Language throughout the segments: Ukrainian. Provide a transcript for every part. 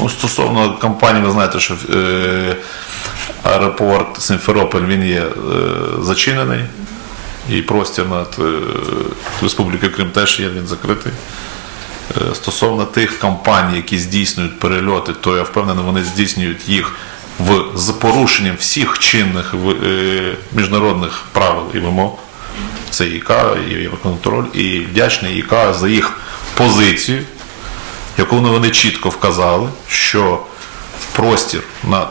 Ну, стосовно компанії, ви знаєте, що е, аеропорт Симферополь він є е, зачинений, і простір над е, Республікою Крим теж є, він закритий. Е, Стосовно тих компаній, які здійснюють перельоти, то я впевнений, вони здійснюють їх в, з порушенням всіх чинних в- е, міжнародних правил і вимог. Це ІК, і Євроконтроль, і вдячний ІК за їх позицію, яку вони чітко вказали, що простір над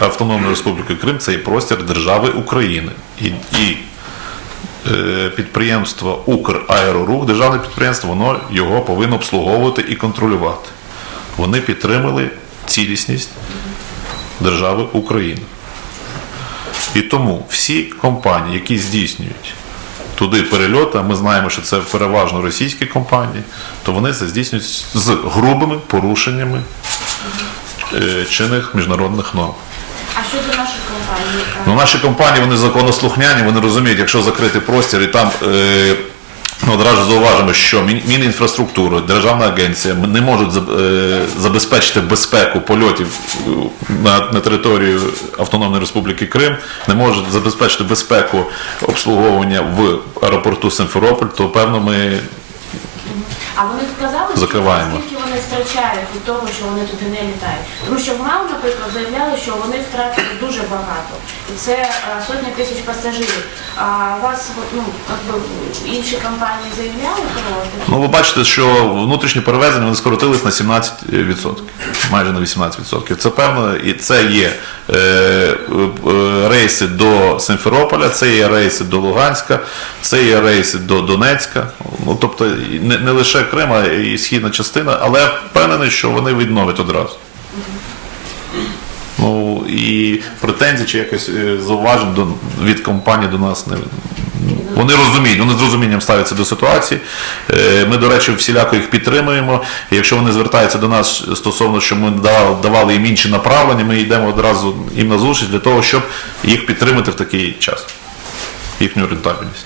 Автономною Республікою Крим це і простір держави України. І, і е, підприємство Украерорух, державне підприємство, воно його повинно обслуговувати і контролювати. Вони підтримали цілісність держави України. І тому всі компанії, які здійснюють туди перельоти, а ми знаємо, що це переважно російські компанії, то вони це здійснюють з грубими порушеннями е, чинних міжнародних норм. А щодо наших компаній, е, Ну, наші компанії вони законослухняні, вони розуміють, якщо закрити простір і там. Е, одразу зауважимо, що Мін- Мінінфраструктура, Державна агенція не можуть е, забезпечити безпеку польотів е, на територію Автономної Республіки Крим, не можуть забезпечити безпеку обслуговування в аеропорту Симферополь, то певно ми а вони сказали, Закриваємо. що скільки вони втрачають від того, що вони туди не літають. Тому що в МАУ, наприклад, заявляли, що вони втратили дуже багато. І це е, сотні тисяч пасажирів. А у вас ну, якби, інші компанії заявляли про те? Ну, ви бачите, що внутрішні перевезення вони скоротились на 17%, майже на 18%. Це певно, і це є рейси до Симферополя, це є рейси до Луганська, це є рейси до Донецька. Ну, тобто не, не лише Крим, а і східна частина, але я впевнений, що вони відновлять одразу. Ну і претензій чи якось е, зауважень від компанії до нас не вони розуміють, вони з розумінням ставляться до ситуації. Е, Ми, до речі, всіляко їх підтримуємо. Якщо вони звертаються до нас стосовно, що ми давали їм інші направлення, ми йдемо одразу їм на зустріч для того, щоб їх підтримати в такий час, їхню рентабельність.